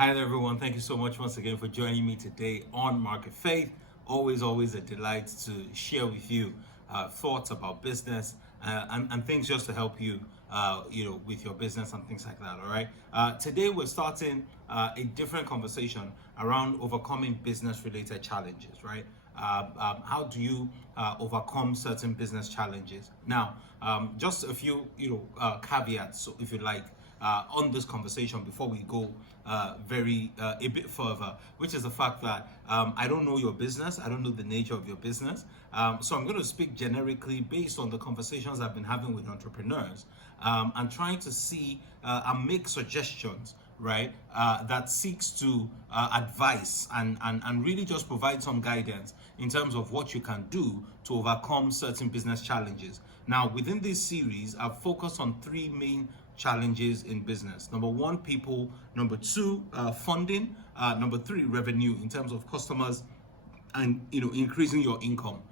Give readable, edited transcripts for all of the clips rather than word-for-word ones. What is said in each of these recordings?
Hi there, everyone. Thank you so much once again for joining me today on Market Faith. Always a delight to share with you thoughts about business and things just to help you, with your business and things like that. All right. Today we're starting a different conversation around overcoming business-related challenges. Right. How do you overcome certain business challenges? Now, just a few, caveats, so if you like, on this conversation before we go a bit further, which is the fact that I don't know your business, I don't know the nature of your business, so I'm going to speak generically based on the conversations I've been having with entrepreneurs and trying to see and make suggestions, right, that seeks to advise and really just provide some guidance in terms of what you can do to overcome certain business challenges. Now, within this series, I've focused on three main challenges in business. Number one, people. Number two, funding. Number three, revenue in terms of customers and increasing your income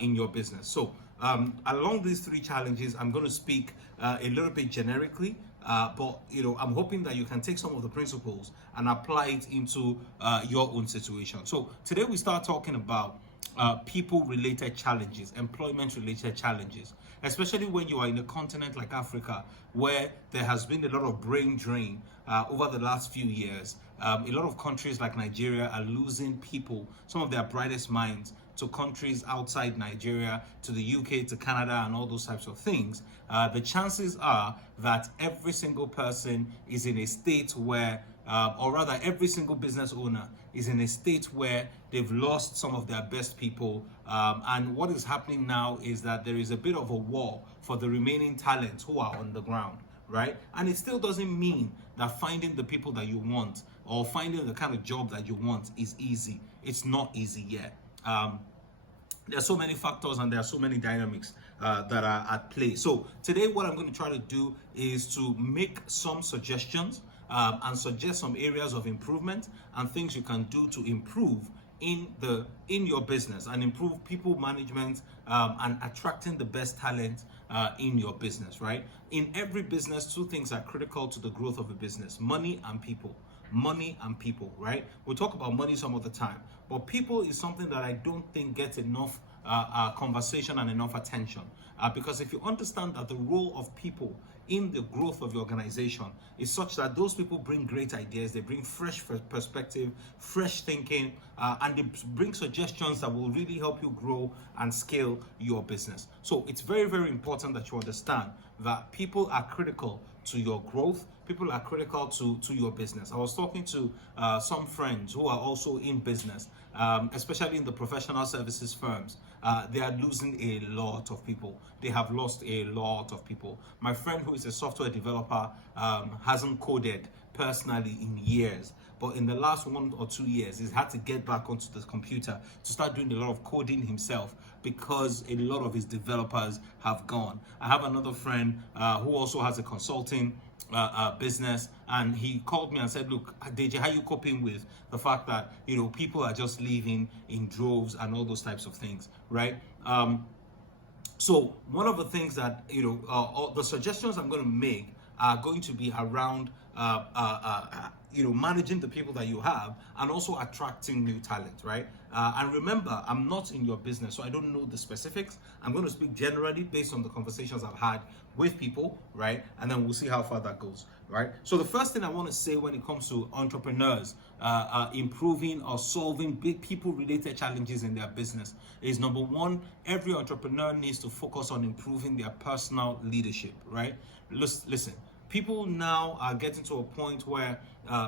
in your business. So along these three challenges, I'm going to speak a little bit generically, but I'm hoping that you can take some of the principles and apply it into your own situation. So today we start talking about people-related challenges, employment-related challenges, especially when you are in a continent like Africa, where there has been a lot of brain drain over the last few years. A lot of countries like Nigeria are losing people, some of their brightest minds, to countries outside Nigeria, to the UK, to Canada, and all those types of things. The chances are that every single person is in a state where, or rather every single business owner is in a state where they've lost some of their best people. And what is happening now is that there is a bit of a war for the remaining talents who are on the ground, right? And it still doesn't mean that finding the people that you want or finding the kind of job that you want is easy. It's not easy yet. There are so many factors and there are so many dynamics that are at play. So today what I'm going to try to do is to make some suggestions and suggest some areas of improvement and things you can do to improve in your business and improve people management and attracting the best talent in your business, right? In every business, two things are critical to the growth of a business: money and people. Money and people, right? We talk about money some of the time, but people is something that I don't think gets enough conversation and enough attention, because if you understand that the role of people in the growth of your organization is such that those people bring great ideas, they bring fresh perspective, fresh thinking, and they bring suggestions that will really help you grow and scale your business. So it's very important that you understand that people are critical to your growth. People are critical to your business. I was talking to some friends who are also in business, especially in the professional services firms. They are losing a lot of people. They have lost a lot of people. My friend who is a software developer hasn't coded personally in years, but in the last 1 or 2 years, he's had to get back onto the computer to start doing a lot of coding himself because a lot of his developers have gone. I have another friend who also has a consulting business, and he called me and said, look, Deji, how are you coping with the fact that people are just leaving in droves and all those types of things, right? So one of the things that the suggestions I'm going to make are going to be around managing the people that you have and also attracting new talent, right? And remember, I'm not in your business, so I don't know the specifics. I'm going to speak generally based on the conversations I've had with people, right? And then we'll see how far that goes, right? So the first thing I want to say when it comes to entrepreneurs improving or solving big people-related challenges in their business is, number one, every entrepreneur needs to focus on improving their personal leadership, right? Listen. People now are getting to a point where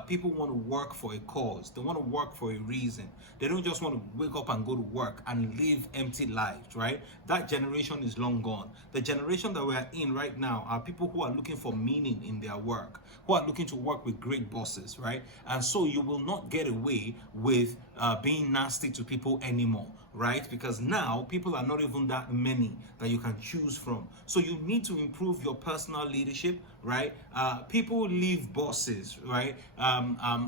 people want to work for a cause. They want to work for a reason. They don't just want to wake up and go to work and live empty lives, right? That generation is long gone. The generation that we are in right now are people who are looking for meaning in their work, who are looking to work with great bosses, right? And so you will not get away with being nasty to people anymore, right? Because now people are not even that many that you can choose from. So you need to improve your personal leadership, right? People leave bosses, right?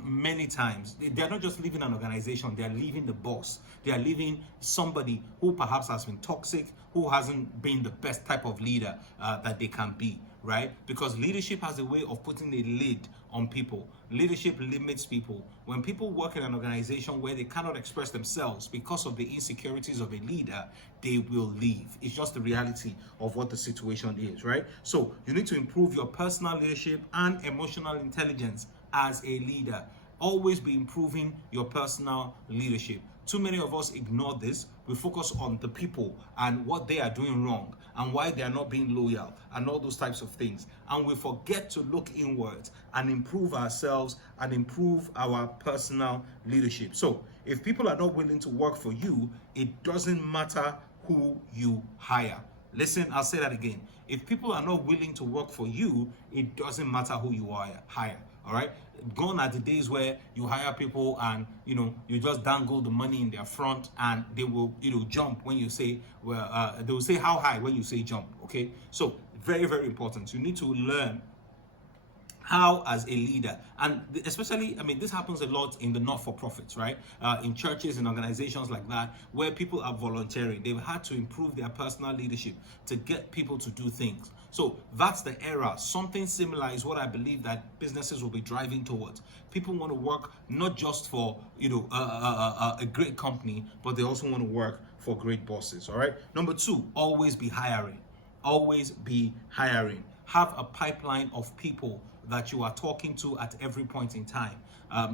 Many times. They're not just leaving an organization, they're leaving the boss. They are leaving somebody who perhaps has been toxic, who hasn't been the best type of leader that they can be, right? Because leadership has a way of putting a lid on people. Leadership limits people. When people work in an organization where they cannot express themselves because of the insecurities of a leader, they will leave. It's just the reality of what the situation is, right? So you need to improve your personal leadership and emotional intelligence as a leader. Always be improving your personal leadership. Too many of us ignore this. We focus on the people and what they are doing wrong and why they are not being loyal and all those types of things. And we forget to look inwards and improve ourselves and improve our personal leadership. So if people are not willing to work for you, it doesn't matter who you hire. Listen, I'll say that again. If people are not willing to work for you, it doesn't matter who you hire. All right. Gone are the days where you hire people and you just dangle the money in their front and they will jump when you say they will say how high when you say jump. Okay, so very, very important. You need to learn how as a leader, and especially, I mean, this happens a lot in the not-for-profits, right? In churches and organizations like that, where people are volunteering. They've had to improve their personal leadership to get people to do things. So that's the era. Something similar is what I believe that businesses will be driving towards. People want to work not just for a great company, but they also want to work for great bosses. All right. Number 2, always be hiring. Always be hiring. Have a pipeline of people that you are talking to at every point in time.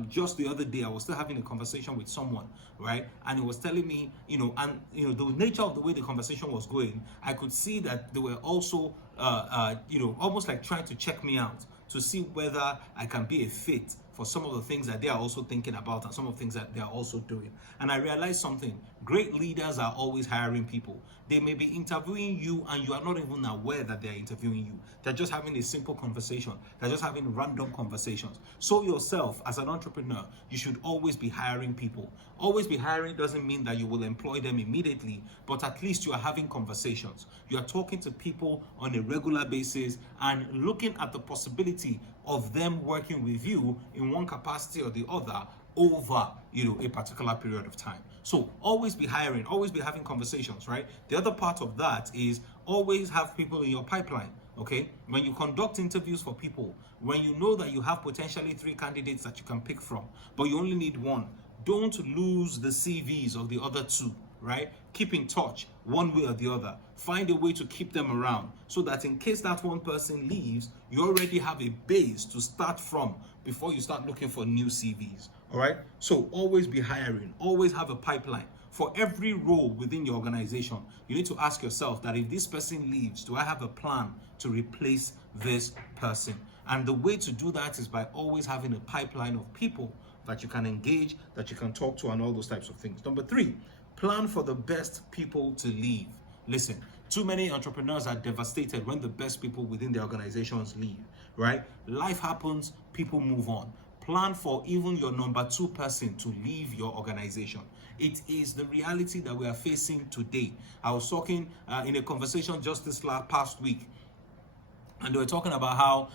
Just the other day, I was still having a conversation with someone, right? And he was telling me, the nature of the way the conversation was going, I could see that they were also, almost like trying to check me out to see whether I can be a fit for some of the things that they are also thinking about and some of the things that they are also doing. And I realized something. Great leaders are always hiring people. They may be interviewing you and you are not even aware that they're interviewing you. They're just having a simple conversation. They're just having random conversations. So yourself, as an entrepreneur, you should always be hiring people. Always be hiring doesn't mean that you will employ them immediately, but at least you are having conversations. You are talking to people on a regular basis and looking at the possibility of them working with you in one capacity or the other over a particular period of time. So always be hiring, always be having conversations, right? The other part of that is always have people in your pipeline. Okay, when you conduct interviews for people, when you know that you have potentially 3 candidates that you can pick from, but you only need 1, don't lose the CVs of the other 2, right? Keep in touch one way or the other. Find a way to keep them around so that in case that one person leaves, you already have a base to start from before you start looking for new CVs. All right. So always be hiring, always have a pipeline. For every role within your organization, you need to ask yourself that if this person leaves, do I have a plan to replace this person? And the way to do that is by always having a pipeline of people that you can engage, that you can talk to, and all those types of things. Number 3, plan for the best people to leave. Listen, too many entrepreneurs are devastated when the best people within their organizations leave, right? Life happens, people move on. Plan for even your number 2 person to leave your organization. It is the reality that we are facing today. I was talking in a conversation just this past week, and they were talking about how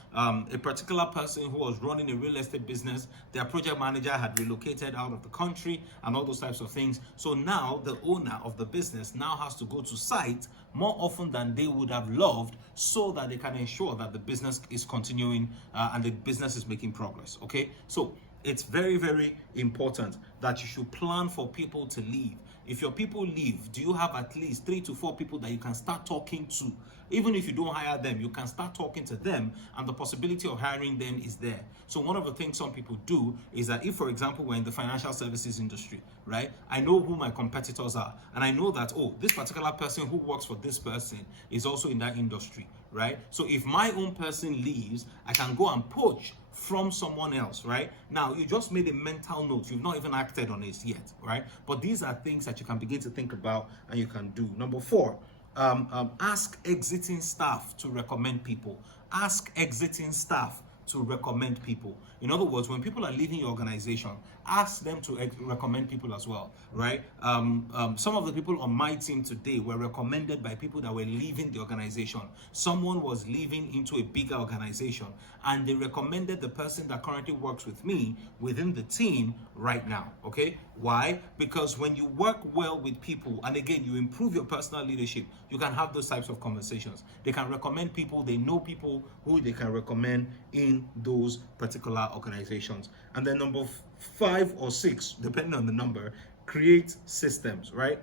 a particular person who was running a real estate business, their project manager had relocated out of the country and all those types of things. So now the owner of the business now has to go to site more often than they would have loved so that they can ensure that the business is continuing and the business is making progress. Okay, so it's very, very important that you should plan for people to leave. If your people leave, do you have at least 3 to 4 people that you can start talking to? Even if you don't hire them, you can start talking to them, and the possibility of hiring them is there. So one of the things some people do is that if, for example, we're in the financial services industry, right? I know who my competitors are, and I know that, oh, this particular person who works for this person is also in that industry, right? So if my own person leaves, I can go and poach from someone else, right? Now, you just made a mental note. You've not even acted on it yet, right? But these are things that you can begin to think about and you can do. Number 4, ask exiting staff to recommend people. Ask exiting staff to recommend people. In other words, when people are leaving your organization, ask them to recommend people as well, right? Some of the people on my team today were recommended by people that were leaving the organization. Someone was leaving into a bigger organization, and they recommended the person that currently works with me within the team right now, okay? Why? Because when you work well with people, and again, you improve your personal leadership, you can have those types of conversations. They can recommend people, they know people who they can recommend in those particular organizations. And then number 5 or 6, depending on the number, create systems, right?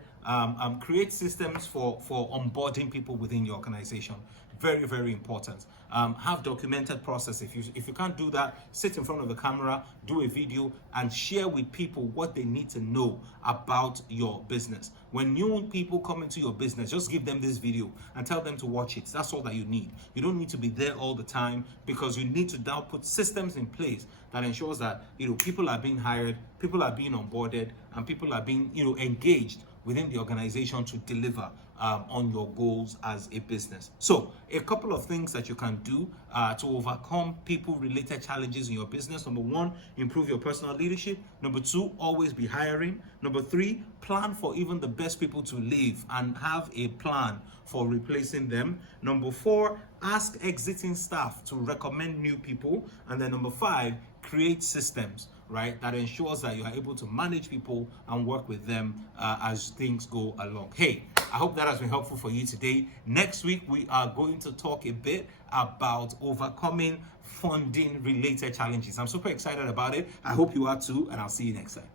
Create systems for onboarding people within your organization. Very, very important. Have documented process. If you can't do that, sit in front of the camera, do a video, and share with people what they need to know about your business. When new people come into your business, just give them this video and tell them to watch it. That's all that you need. You don't need to be there all the time, because you need to now put systems in place that ensures that people are being hired, people are being onboarded, and people are being engaged within the organization to deliver on your goals as a business. So a couple of things that you can do to overcome people-related challenges in your business. Number 1, improve your personal leadership. Number 2, always be hiring. Number 3, plan for even the best people to leave and have a plan for replacing them. Number 4, ask exiting staff to recommend new people. And then number 5, create systems, right, that ensures that you are able to manage people and work with them as things go along. Hey, I hope that has been helpful for you today. Next week, we are going to talk a bit about overcoming funding related challenges. I'm super excited about it. I hope you are too, and I'll see you next time.